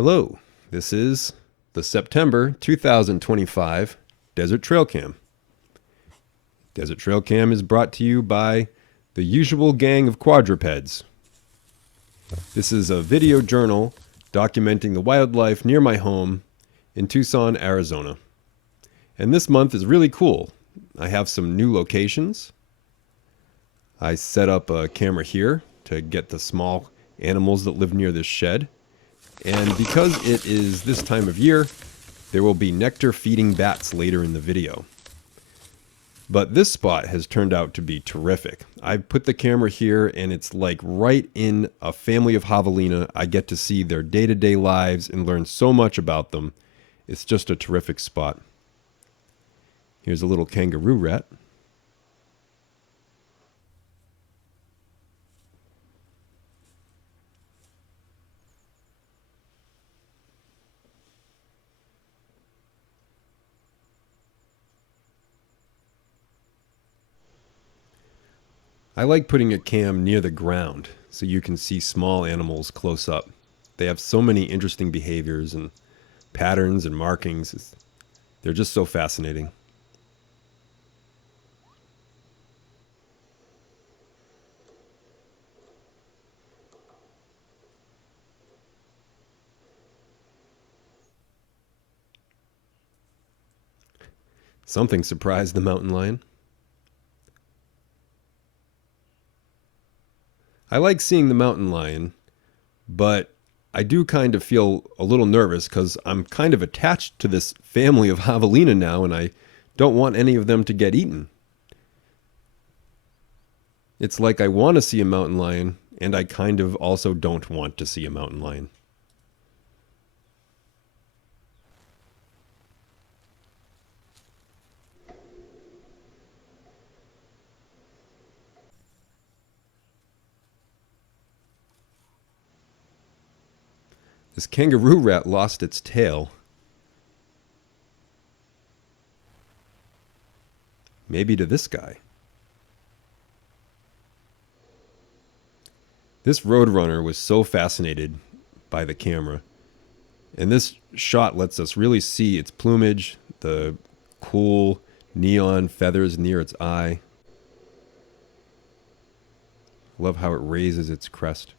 Hello, this is the September 2025 Desert Trail Cam. Desert Trail Cam is brought to you by the usual gang of quadrupeds. This is a video journal documenting the wildlife near my home in Tucson, Arizona. And this month is really cool. I have some new locations. I set up a camera here to get the small animals that live near this shed. And because it is this time of year, there will be nectar feeding bats later in the video. But this spot has turned out to be terrific. I put the camera here and it's like right in a family of javelina. I get to see their day-to-day lives and learn so much about them. It's just a terrific spot. Here's a little kangaroo rat. I like putting a cam near the ground so you can see small animals close up. They have so many interesting behaviors and patterns and markings. They're just so fascinating. Something surprised the mountain lion. I like seeing the mountain lion, but I do kind of feel a little nervous because I'm kind of attached to this family of javelina now, and I don't want any of them to get eaten. It's like I want to see a mountain lion, and I kind of also don't want to see a mountain lion. This kangaroo rat lost its tail. Maybe to this guy. This roadrunner was so fascinated by the camera. And this shot lets us really see its plumage, the cool neon feathers near its eye. Love how it raises its crest.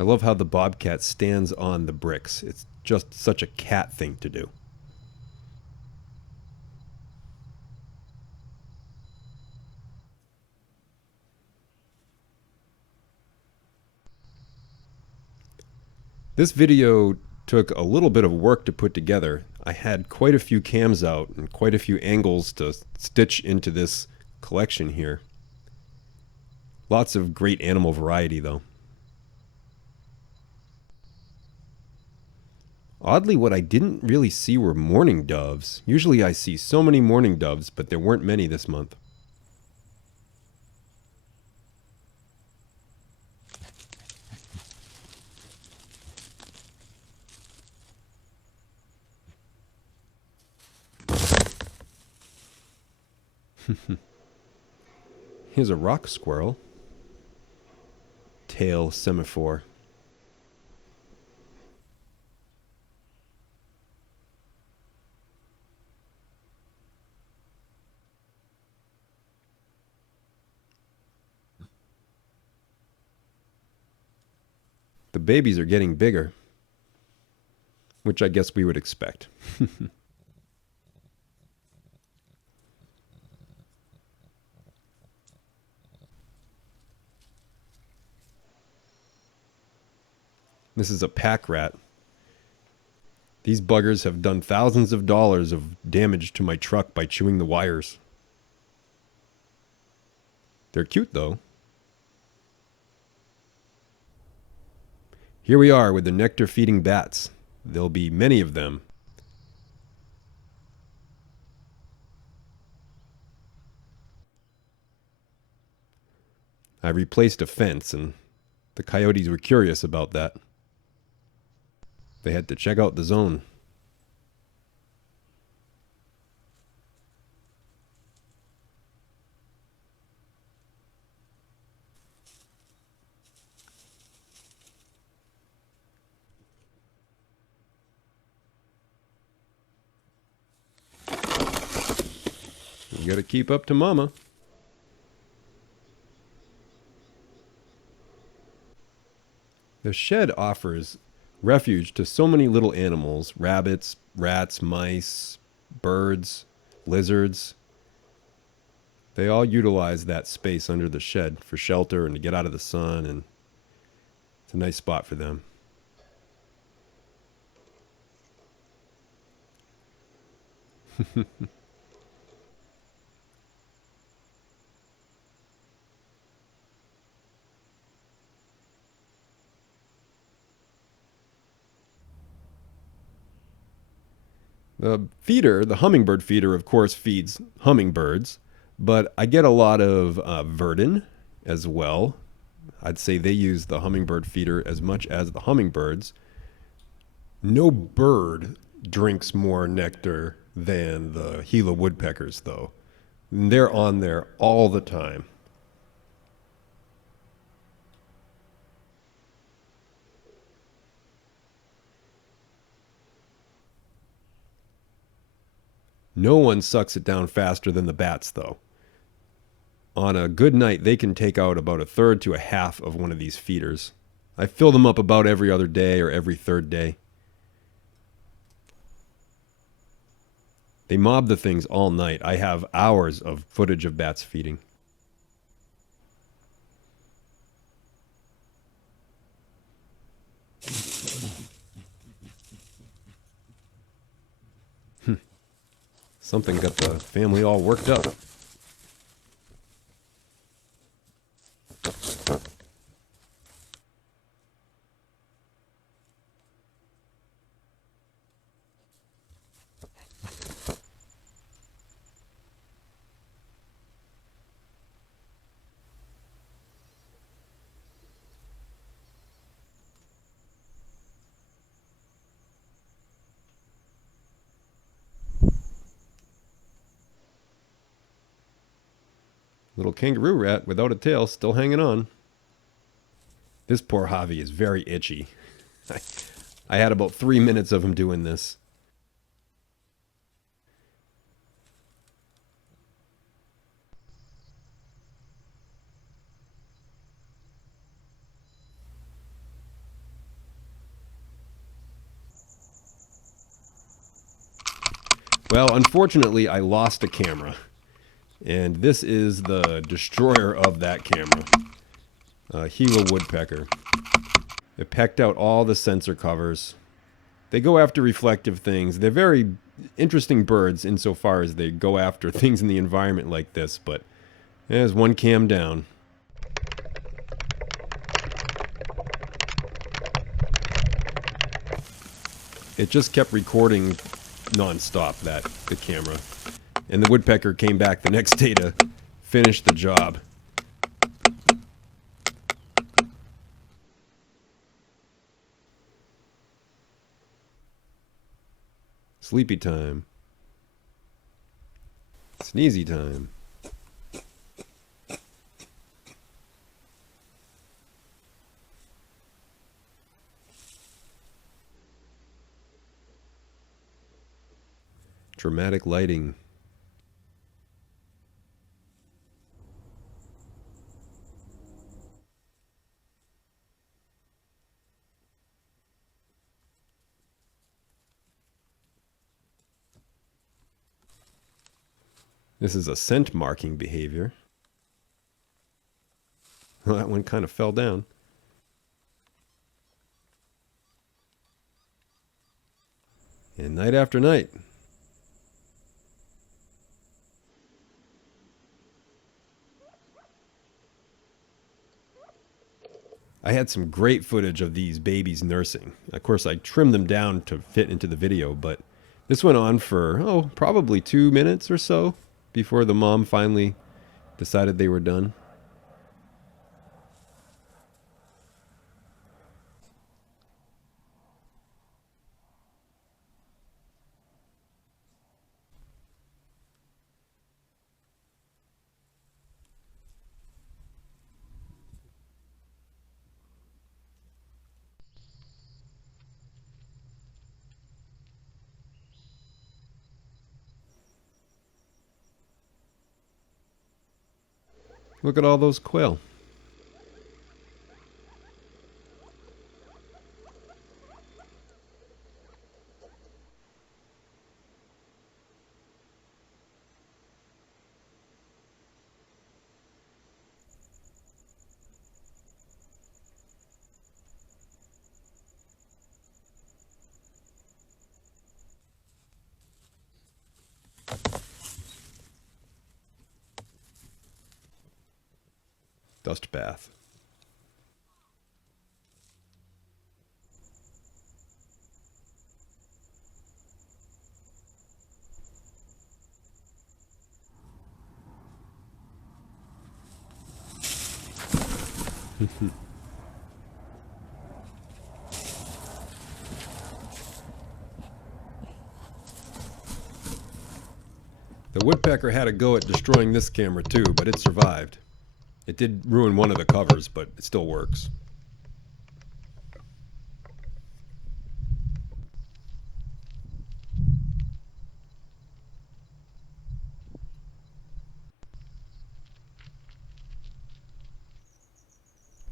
I love how the bobcat stands on the bricks. It's just such a cat thing to do. This video took a little bit of work to put together. I had quite a few cams out and quite a few angles to stitch into this collection here. Lots of great animal variety though. Oddly, what I didn't really see were mourning doves. Usually I see so many mourning doves, but there weren't many this month. Here's a rock squirrel. Tail semaphore. The babies are getting bigger, which I guess we would expect. This is a pack rat. These buggers have done thousands of dollars of damage to my truck by chewing the wires. They're cute though. Here we are with the nectar-feeding bats. There'll be many of them. I replaced a fence, and the coyotes were curious about that. They had to check out the zone. You gotta keep up to mama. The shed offers refuge to so many little animals: rabbits, rats, mice, birds, lizards. They all utilize that space under the shed for shelter and to get out of the sun, and it's a nice spot for them. The feeder, the hummingbird feeder, of course, feeds hummingbirds, but I get a lot of verdin as well. I'd say they use the hummingbird feeder as much as the hummingbirds. No bird drinks more nectar than the Gila woodpeckers, though. They're on there all the time. No one sucks it down faster than the bats, though. On a good night, they can take out about a third to a half of one of these feeders. I fill them up about every other day or every third day. They mob the things all night. I have hours of footage of bats feeding. Something got the family all worked up. Little kangaroo rat without a tail still hanging on. This poor Javi is very itchy. I had about 3 minutes of him doing this. Well, unfortunately, I lost a camera. And this is the destroyer of that camera. Gila woodpecker. It pecked out all the sensor covers. They go after reflective things. They're very interesting birds insofar as they go after things in the environment like this, but there's one cam down. It just kept recording non-stop, the camera. And the woodpecker came back the next day to finish the job. Sleepy time. Sneezy time. Dramatic lighting. This is a scent marking behavior. Well, that one kind of fell down. And night after night. I had some great footage of these babies nursing. Of course, I trimmed them down to fit into the video, but this went on for, probably 2 minutes or so before the mom finally decided they were done. Look at all those quail. Dust bath. The woodpecker had a go at destroying this camera too, but it survived. It did ruin one of the covers, but it still works.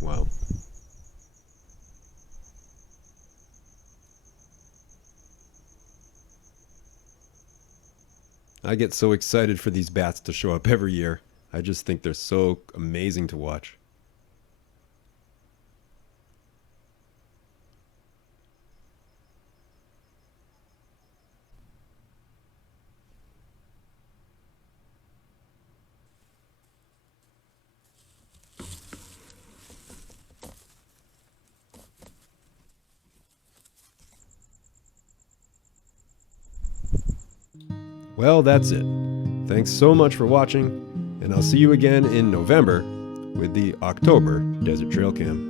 Wow. I get so excited for these bats to show up every year. I just think they're so amazing to watch. Well, that's it. Thanks so much for watching, and I'll see you again in November with the October Desert Trail Cam.